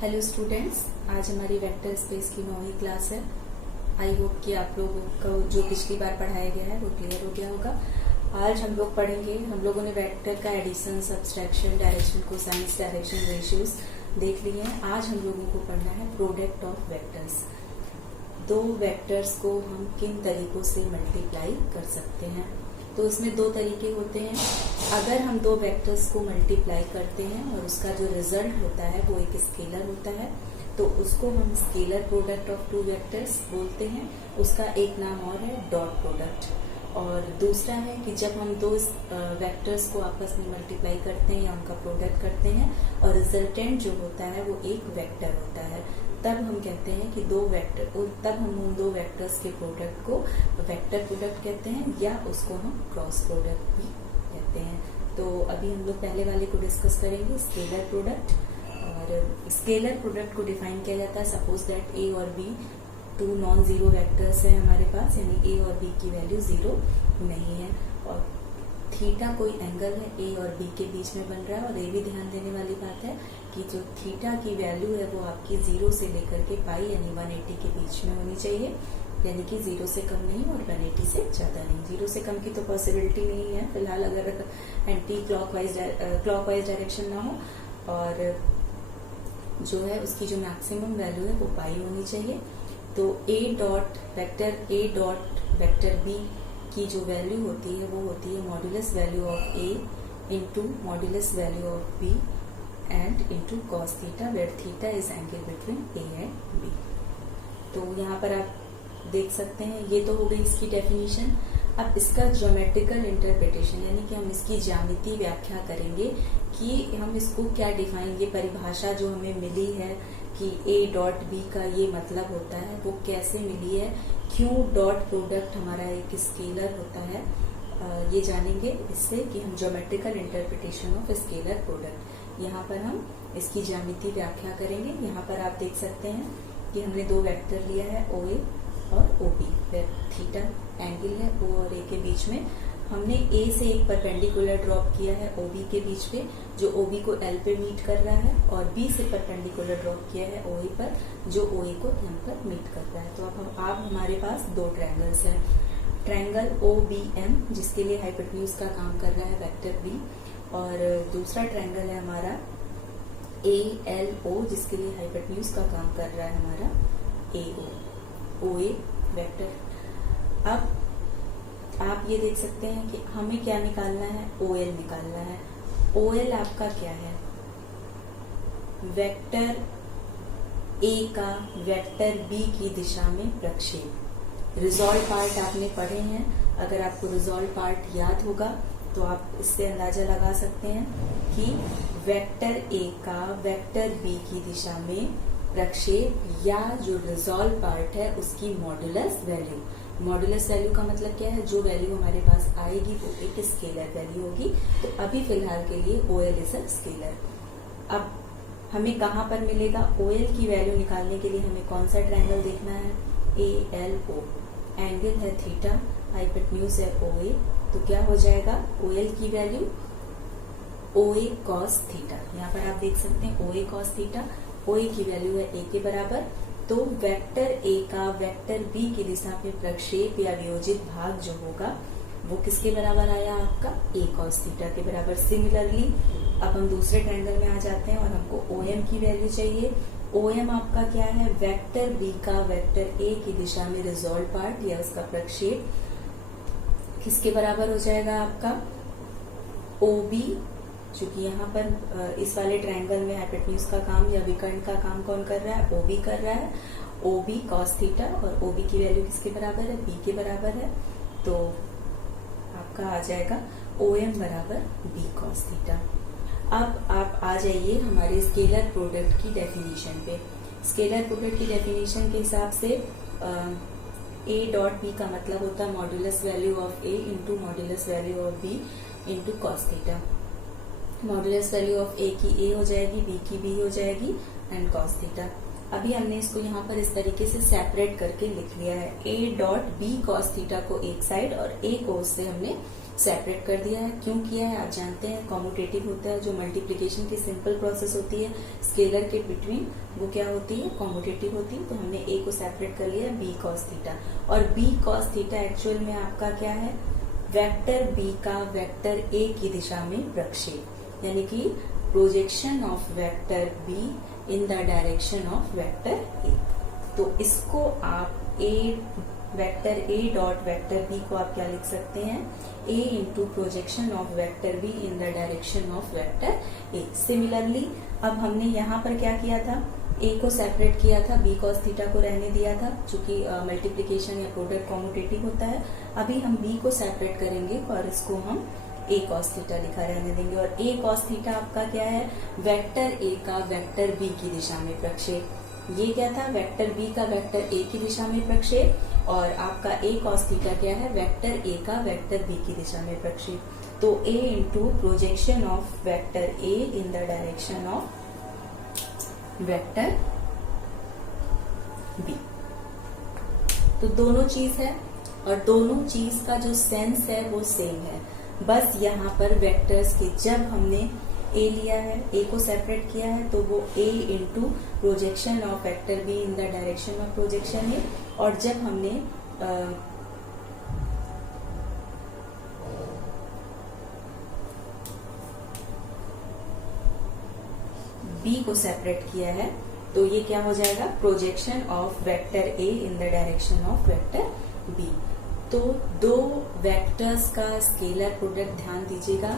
Hello students, आज हमारी vector space की 9वीं क्लास है। आई होप कि आप लोगों को जो पिछली बार पढ़ाया गया है वो क्लियर हो गया होगा। आज हम लोग पढ़ेंगे, हम लोगों ने वेक्टर का addition, subtraction, direction, cosines, direction, ratios देख लिए हैं। आज हम लोगों को पढ़ना है प्रोडक्ट ऑफ वेक्टर्स। दो वेक्टर्स को हम किन तरीकों से मल्टीप्लाई कर सकते हैं। तो इसमें दो तरीके होते हैं। अगर हम दो वेक्टर्स को मल्टीप्लाई करते हैं और उसका जो रिजल्ट होता है वो एक स्केलर होता है, तो उसको हम scalar product of two vectors बोलते हैं। उसका एक नाम और है डॉट प्रोडक्ट। और दूसरा है कि जब हम दो वेक्टर्स को आपस में मल्टीप्लाई करते हैं या उनका प्रोडक्ट करते हैं और रिजल्टेंट जो होता है वो एक वेक्टर होता है, तब हम कहते हैं कि तब हम उन दो वेक्टर्स के प्रोडक्ट को वेक्टर प्रोडक्ट कहते हैं, या उसको हम क्रॉस प्रोडक्ट भी कहते हैं। तो अभी हम लोग पहले वाले को डिस्कस करेंगे, स्केलर प्रोडक्ट। और स्केलर प्रोडक्ट को डिफाइन किया जाता है, सपोज दैट ए और B two non zero vectors है हमारे पास, यानी ए और बी की वैल्यू जीरो नहीं है, और थीटा कोई एंगल है ए और बी के बीच में बन रहा है। और ये भी ध्यान देने वाली बात है कि जो थीटा की वैल्यू है वो आपकी जीरो से लेकर के पाई यानी 180 के बीच में होनी चाहिए, यानी कि जीरो से कम नहीं और 180 से ज्यादा नहीं। जीरो से कम की तो पॉसिबिलिटी नहीं है फिलहाल, अगर एंटी क्लॉकवाइज डायरेक्शन ना हो, और जो है उसकी जो मैक्सिमम वैल्यू है वो पाई होनी चाहिए। तो ए डॉट वेक्टर बी की जो वैल्यू होती है वो होती है modulus value of A into modulus value of B and into cos theta, where theta is angle between A and B. तो यहाँ पर आप देख सकते हैं, ये तो हो गई इसकी डेफिनेशन। अब इसका ज्योमेट्रिकल इंटरप्रिटेशन, यानी कि हम इसकी ज्यामितीय व्याख्या करेंगे कि हम इसको क्या डिफाइन, ये परिभाषा जो हमें मिली है कि ए डॉट बी का ये मतलब होता है, वो कैसे मिली है, क्यों डॉट प्रोडक्ट हमारा एक स्केलर होता है, ये जानेंगे इससे कि हम geometrical interpretation of scalar product. यहाँ पर हम इसकी ज्यामितीय व्याख्या करेंगे। यहाँ पर आप देख सकते हैं कि हमने दो वेक्टर लिया है, ओ ए और ओ बी, थीटा एंगल है ओ और ए के बीच में। हमने ए से एक परपेंडिकुलर ड्रॉप किया है ओ बी के बीच पे, जो ओ बी को एल पे मीट कर रहा है, और बी से परपेंडिकुलर ड्रॉप किया है ओ ए पर, जो ओ ए को एम पर मीट कर रहा है। तो अब हमारे पास दो ट्रायंगल्स हैं, ट्रायंगल ओ बी एम जिसके लिए हाइपोटेन्यूज का काम कर रहा है वेक्टर बी, और दूसरा ट्रायंगल है हमारा ए एल ओ जिसके लिए हाइपोटेन्यूज का काम कर रहा है हमारा ए ओ ए वेक्टर। अब आप ये देख सकते हैं कि हमें क्या निकालना है, ओ एल निकालना है। ओ एल आपका क्या है, वेक्टर ए का वेक्टर बी की दिशा में प्रक्षेप। रिजॉल्व पार्ट आपने पढ़े हैं, अगर आपको रिजॉल्व पार्ट याद होगा तो आप इससे अंदाजा लगा सकते हैं कि वेक्टर ए का वेक्टर बी की दिशा में प्रक्षेप, या जो रिजॉल्व पार्ट है उसकी मॉड्यूलस वैल्यू। मॉड्यूलस वैल्यू का मतलब क्या है, जो वैल्यू हमारे पास आएगी वो एक स्केलर वैल्यू होगी। तो अभी फिलहाल के लिए O L is a scalar. अब हमें कहाँ पर मिलेगा, ओ एल की वैल्यू निकालने के लिए हमें कौन सा ट्रायंगल देखना है, ए एल ओ, एंगल है थीटा, हाइपोटेन्यूज है ओ ए, तो क्या हो जाएगा ओ एल की वैल्यू ओ ए कॉस थीटा। यहाँ पर आप देख सकते हैं ओ ए कॉस थीटा, ओ ए की वैल्यू है ए के बराबर। तो वेक्टर ए का वेक्टर बी की दिशा में प्रक्षेप या वियोजित भाग जो होगा वो किसके बराबर आया, आपका ए कॉस थीटा के बराबर। सिमिलरली अब हम दूसरे ट्रायंगल में आ जाते हैं और हमको ओ एम की वैल्यू चाहिए। ओ एम आपका क्या है, वेक्टर बी का वेक्टर ए की दिशा में रिजॉल्व पार्ट या उसका प्रक्षेप किसके बराबर हो जाएगा, आपका ओ बी, चूंकि यहाँ पर इस वाले ट्रायंगल में हाइपोटेन्यूज का काम या विकर्ण का काम कौन कर रहा है, ओ बी कर रहा है, ओ बी कॉस थीटा, और ओ बी की वैल्यू किसके बराबर है, बी के बराबर है। तो आपका आ जाएगा ओ एम बराबर बी कॉस थीटा। अब आप आ जाइए हमारे स्केलर प्रोडक्ट की डेफिनेशन पे। स्केलर प्रोडक्ट की डेफिनेशन के हिसाब से ए डॉट बी का मतलब होता है modulus value of A into modulus value of B into cos theta. Modulus value of A की ए हो जाएगी, बी की बी हो जाएगी, एंड कॉस थीटा। अभी हमने इसको यहाँ पर इस तरीके से सेपरेट करके लिख लिया है, A dot B cos theta को एक साइड और ए को उससे हमने सेपरेट कर दिया है। क्यों किया है आप जानते हैं, कॉम्यूटेटिव होता है, जो मल्टीप्लीकेशन की सिंपल प्रोसेस होती है स्केलर के बिटवीन, वो क्या होती है, कॉम्यूटेटिव होती है। तो हमने ए को सेपरेट कर लिया बी कॉस थीटा, और बी कॉस थीटा एक्चुअल में आपका क्या है, वेक्टर बी का वेक्टर ए की दिशा में प्रक्षेप, यानी कि projection of vector B in the direction of vector A. तो इसको आप A vector A dot vector B को आप क्या लिख सकते हैं, A into projection of vector B in the direction of vector A. Similarly अब हमने यहाँ पर क्या किया था, ए को सेपरेट किया था, बी कॉस थीटा को रहने दिया था, चूंकि मल्टीप्लीकेशन या प्रोडक्ट कॉम्यूटेटिव होता है। अभी हम बी को सेपरेट करेंगे और इसको हम ए कॉस थीटा लिखा रहने देंगे, और ए कॉस थीटा आपका क्या है, वेक्टर ए का वेक्टर बी की दिशा में प्रक्षेप। ये क्या था, वेक्टर बी का वेक्टर ए की दिशा में प्रक्षेप, और आपका ए कॉस थीटा क्या है, वेक्टर ए का वेक्टर बी की दिशा में प्रक्षेप। तो A into projection of vector A in the direction of vector B. तो दोनों चीज है, और दोनों चीज का जो सेंस है वो सेम है। बस यहाँ पर वेक्टर्स के, जब हमने ए लिया है, ए को सेपरेट किया है, तो वो A into projection of vector B in the direction of projection है, और जब हमने बी को सेपरेट किया है, तो ये क्या हो जाएगा, projection of vector A in the direction of vector B. तो दो वेक्टर्स का स्केलर प्रोडक्ट ध्यान दीजिएगा,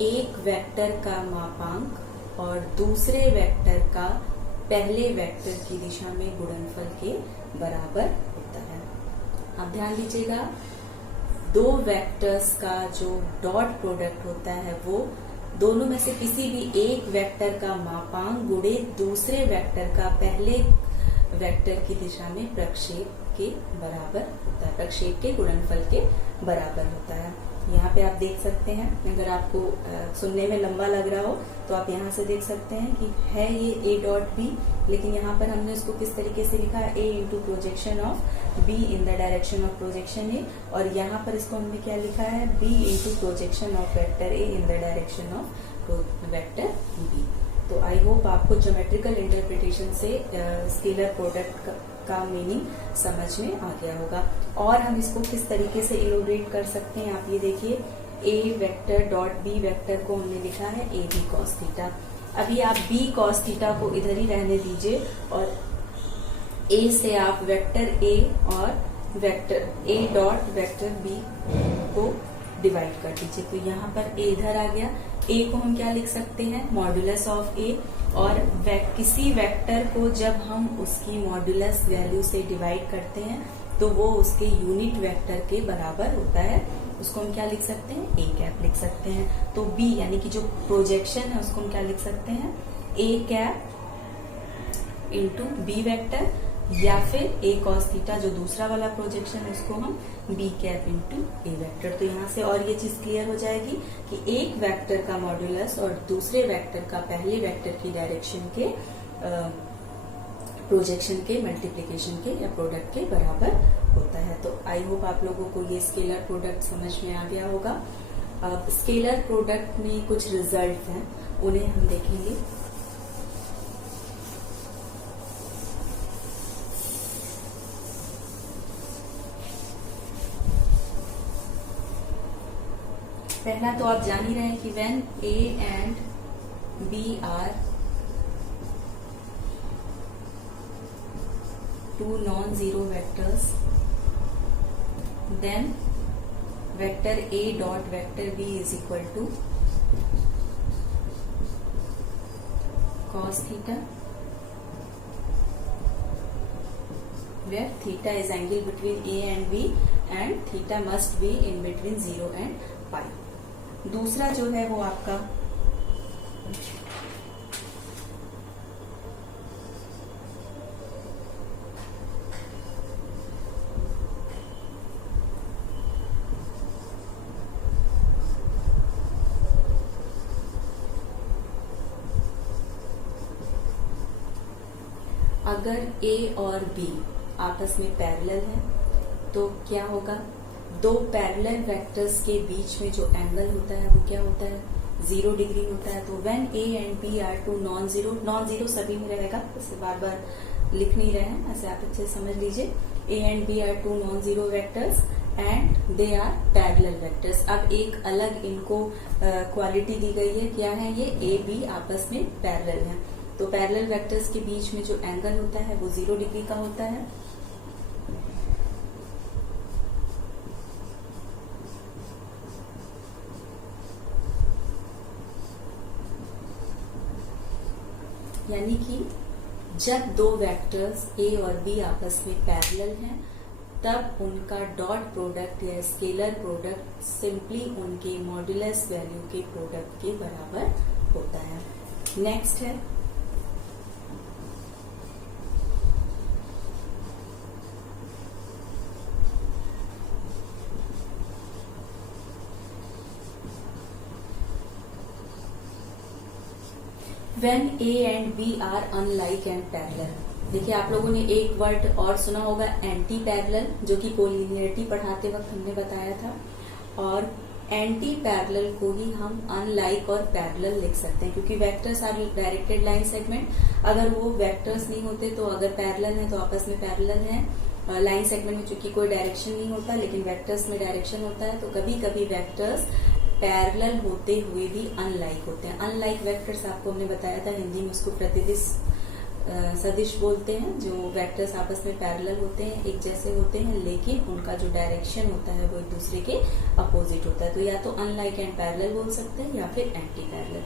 एक वेक्टर का मापांक और दूसरे वेक्टर का पहले वेक्टर की दिशा में गुणनफल के बराबर होता है। आप ध्यान दीजिएगा, दो वेक्टर्स का जो डॉट प्रोडक्ट होता है वो दोनों में से किसी भी एक वेक्टर का मापांक गुणे दूसरे वेक्टर का पहले वेक्टर की दिशा में प्रक्षेप के बराबर होता है, प्रक्षेप के गुणनफल के बराबर होता है। यहाँ पे आप देख सकते हैं, अगर आपको सुनने में लंबा लग रहा हो तो आप यहाँ से देख सकते हैं कि है ये ए डॉट बी, लेकिन यहाँ पर हमने इसको किस तरीके से लिखा है, A into projection of B in the direction of projection A, और यहाँ पर इसको हमने क्या लिखा है, B into projection of vector A in the direction of vector B. तो आई होप आपको ज्योमेट्रिकल इंटरप्रिटेशन से स्केलर प्रोडक्ट का मीनिंग समझ में आ गया होगा। और हम इसको किस तरीके से इलोबरेट कर सकते हैं, आप ये देखिए, ए वेक्टर डॉट बी वेक्टर को हमने लिखा है ए बी कॉस थीटा। अभी आप बी कॉस थीटा को इधर ही रहने दीजिए, और ए से आप वेक्टर ए और vector A dot vector B को डिवाइड कर दीजिए। तो यहाँ पर ए इधर आ गया, ए को हम क्या लिख सकते हैं, मॉड्यूलस ऑफ ए, और किसी वेक्टर को जब हम उसकी मॉड्यूलस वैल्यू से डिवाइड करते हैं तो वो उसके यूनिट वेक्टर के बराबर होता है, उसको हम क्या लिख सकते हैं, ए कैप लिख सकते हैं। तो बी यानी कि जो प्रोजेक्शन है उसको हम क्या लिख सकते हैं, A cap into B vector, या फिर ए कॉस थीटा जो दूसरा वाला प्रोजेक्शन है उसको हम बी कैप इंटू ए वेक्टर। तो यहाँ से और ये चीज क्लियर हो जाएगी कि एक वेक्टर का मॉड्यूलस और दूसरे वेक्टर का पहले वेक्टर की डायरेक्शन के प्रोजेक्शन के मल्टीप्लीकेशन के या प्रोडक्ट के बराबर होता है। तो आई होप आप लोगों को ये स्केलर प्रोडक्ट समझ में आ गया होगा। अब स्केलर प्रोडक्ट में कुछ रिजल्ट हैं, उन्हें हम देखेंगे। पहला तो आप जान ही रहे हैं कि when A and B are two non zero vectors, then vector A dot vector B is equal to cos theta, where theta is angle between A and B and theta must be in between 0 and pi। दूसरा जो है वो आपका अगर A और B आपस में parallel है तो क्या होगा, दो पैरेलल वेक्टर्स के बीच में जो एंगल होता है वो क्या होता है, 0 डिग्री होता है। तो when A and B are two non zero सभी में रहेगा, इसे बार बार लिख नहीं रहे हैं, ऐसे आप अच्छे समझ लीजिए। A and B are two non zero vectors and they are parallel vectors. अब एक अलग इनको क्वालिटी दी गई है, क्या है ये, ए बी आपस में पैरेलल है। तो पैरेलल वेक्टर्स के बीच में जो एंगल होता है वो 0 डिग्री का होता है। यानी कि जब दो वेक्टर्स ए और बी आपस में पैरेलल हैं तब उनका डॉट प्रोडक्ट या स्केलर प्रोडक्ट सिंपली उनके मॉड्यूलस वैल्यू के प्रोडक्ट के बराबर होता है। नेक्स्ट है when A and B are unlike and parallel। देखिए आप लोगों ने एक वर्ड और सुना होगा एंटी पैरेलल, जो कि कोलिनियरिटी पढ़ाते वक्त हमने बताया था। और एंटी पैरेलल को ही हम अनलाइक और पैरेलल लिख सकते हैं, क्योंकि vectors are directed line segment. अगर वो वेक्टर्स नहीं होते तो अगर पैरेलल है तो आपस में पैरेलल है। लाइन सेगमेंट में चूंकि कोई डायरेक्शन नहीं होता लेकिन वेक्टर्स में डायरेक्शन होता है, तो कभी कभी वेक्टर्स पैरेलल होते हुए भी अनलाइक होते हैं। अनलाइक वेक्टर्स आपको हमने बताया था, हिंदी में उसको प्रतिदिश सदिश बोलते हैं। जो वेक्टर्स आपस में पैरेलल होते हैं, एक जैसे होते हैं, लेकिन उनका जो डायरेक्शन होता है वो एक दूसरे के अपोजिट होता है। तो या तो अनलाइक एंड पैरेलल बोल सकते हैं या फिर एंटी पैरेलल।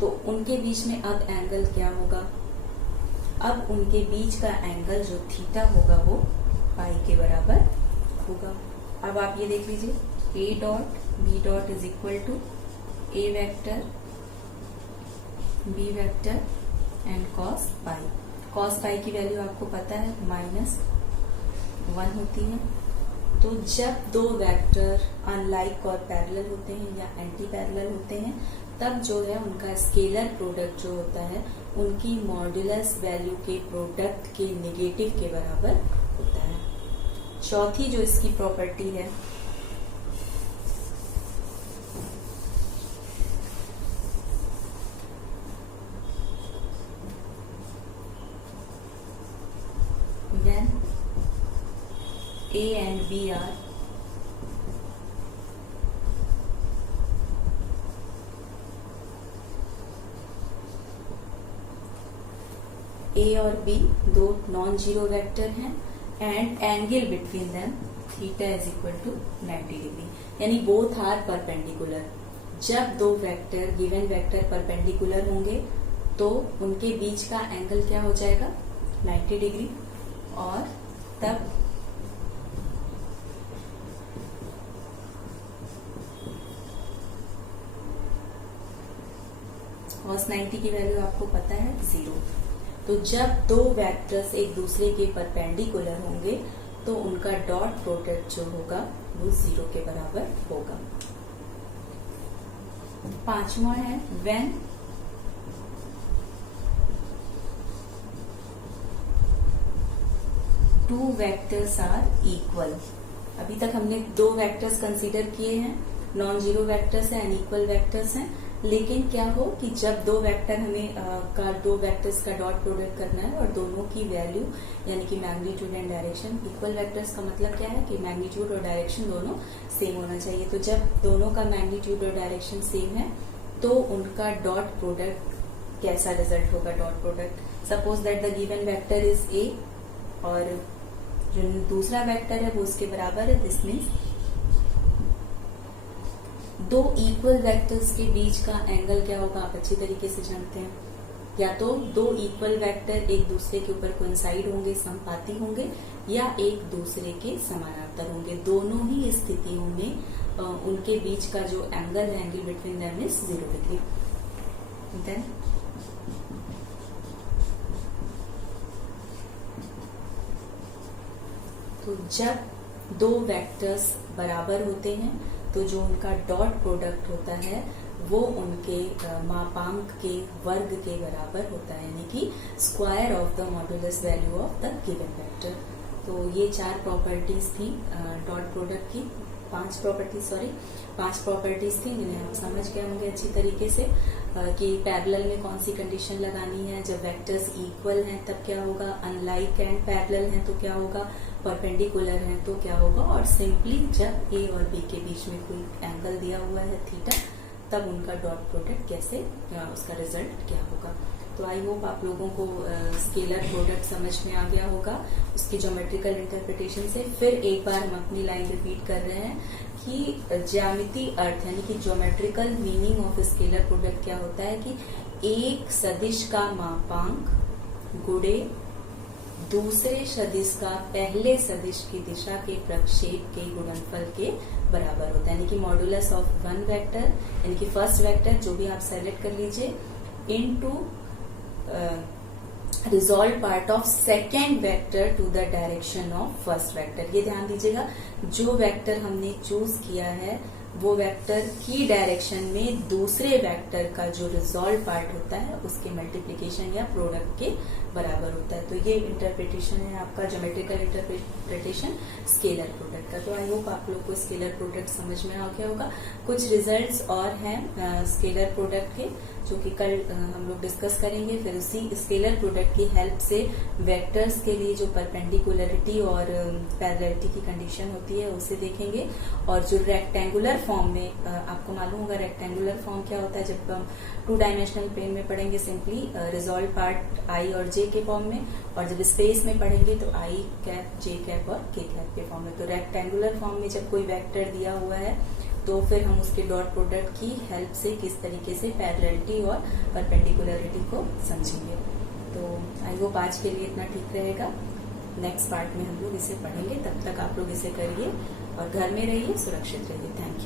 तो उनके बीच में अब एंगल क्या होगा, अब उनके बीच का एंगल जो थीटा होगा वो पाई के बराबर होगा। अब आप ये देख लीजिए, A dot B dot is equal to A vector B vector and cos pi. Cos pi की वैल्यू आपको पता है -1 होती है। तो जब दो वेक्टर अनलाइक और पैरेलल होते हैं या एंटी पैरेलल होते हैं तब जो है उनका स्केलर प्रोडक्ट जो होता है उनकी मॉड्यूलस वैल्यू के प्रोडक्ट के नेगेटिव के बराबर होता है। चौथी जो इसकी प्रॉपर्टी है when A and B are A और B दो नॉन जीरो वेक्टर हैं and angle between them theta is equal to 90 degree, यानी बोथ आर परपेंडिकुलर। जब दो वेक्टर गिवन वेक्टर परपेंडिकुलर होंगे तो उनके बीच का एंगल क्या हो जाएगा, 90 डिग्री। और तब cos 90 की वैल्यू आपको पता है 0। तो जब दो वेक्टर्स एक दूसरे के परपेंडिकुलर होंगे तो उनका डॉट प्रोडक्ट जो होगा वो 0 के बराबर होगा। पांचवा है when two vectors are equal. अभी तक हमने दो वेक्टर्स कंसीडर किए हैं, नॉन जीरो वेक्टर्स हैं, अनइक्वल वेक्टर्स हैं। लेकिन क्या हो कि जब दो वेक्टर हमें दो वेक्टर्स का डॉट प्रोडक्ट करना है और दोनों की वैल्यू यानी कि magnitude and direction equal, vectors का मतलब क्या है कि मैग्नीट्यूड और डायरेक्शन दोनों सेम होना चाहिए। तो जब दोनों का मैग्नीट्यूड और डायरेक्शन सेम है तो उनका डॉट प्रोडक्ट कैसा रिजल्ट होगा, dot product. Suppose that the given vector is a और जो दूसरा वेक्टर है वो उसके बराबर है। दिस मीन्स दो इक्वल वेक्टर्स के बीच का एंगल क्या होगा आप अच्छी तरीके से जानते हैं। या तो दो इक्वल वेक्टर एक दूसरे के ऊपर कोइंसाइड होंगे, समपाती होंगे, या एक दूसरे के समानांतर होंगे। दोनों ही स्थितियों में उनके बीच का जो एंगल है, angle between them is 0 degree. Then तो जब दो वेक्टर्स बराबर होते हैं तो जो उनका डॉट प्रोडक्ट होता है वो उनके मापांक के वर्ग के बराबर होता है, यानी कि square of the modulus value of the given vector. तो ये चार प्रॉपर्टीज थी डॉट प्रोडक्ट की। पांच प्रॉपर्टीज थी जिन्हें आप समझ गए होंगे अच्छी तरीके से कि पैरेलल में कौन सी कंडीशन लगानी है, जब वेक्टर्स इक्वल हैं तब क्या होगा, अनलाइक एंड पैरेलल हैं तो क्या होगा, परपेंडिकुलर हैं तो क्या होगा, और सिंपली जब ए और बी के बीच में कोई एंगल दिया हुआ है थीटा, तब उनका डॉट प्रोडक्ट कैसे, उसका रिजल्ट क्या होगा। तो आई होप आप लोगों को स्केलर प्रोडक्ट समझ में आ गया होगा उसकी ज्योमेट्रिकल इंटरप्रिटेशन से। फिर एक बार हम अपनी लाइन रिपीट कर रहे हैं कि ज्यामितीय अर्थ यानी कि geometrical meaning of scalar product क्या होता है कि एक सदिश का मापांक गुणे दूसरे सदिश का पहले सदिश की दिशा के प्रक्षेप के गुणनफल के बराबर होता है, यानी कि मॉडुलस ऑफ वन वेक्टर यानी कि फर्स्ट वेक्टर जो भी आप सेलेक्ट कर लीजिए into resolve part of second vector to the direction of first vector. ये ध्यान दीजिएगा, जो वेक्टर हमने चूज किया है वो वेक्टर की डायरेक्शन में दूसरे वेक्टर का जो रिजॉल्व पार्ट होता है उसके मल्टीप्लीकेशन या प्रोडक्ट के बराबर होता है। तो ये इंटरप्रिटेशन है आपका ज्योमेट्रिकल इंटरप्रिटेशन स्केलर प्रोडक्ट का। तो आई होप आप लोग को स्केलर प्रोडक्ट समझ में आ गया होगा। कुछ रिजल्ट्स और हैं स्केलर प्रोडक्ट के जो कि कल हम लोग डिस्कस करेंगे। फिर उसी स्केलर प्रोडक्ट की हेल्प से वेक्टर्स के लिए जो परपेंडिकुलरिटी और पैरेललिटी की कंडीशन होती है उसे देखेंगे। और जो रेक्टेंगुलर फॉर्म में आपको मालूम होगा रेक्टेंगुलर फॉर्म क्या होता है, जब हम 2 डायमेंशनल प्लेन में पढ़ेंगे सिंपली रिजॉल्व पार्ट आई और जे के फॉर्म में, और जब स्पेस में पढ़ेंगे तो आई कैप जे कैप और के कैप के फॉर्म में। तो रेक्टेंगुलर फॉर्म में जब कोई वेक्टर दिया हुआ है तो फिर हम उसके डॉट प्रोडक्ट की हेल्प से किस तरीके से पैरेललिटी और परपेंडिकुलरिटी को समझेंगे। तो आई होप आज के लिए इतना ठीक रहेगा। नेक्स्ट पार्ट में हम लोग इसे पढ़ेंगे, तब तक आप लोग इसे करिए और घर में रहिए, सुरक्षित रहिए। Thank you.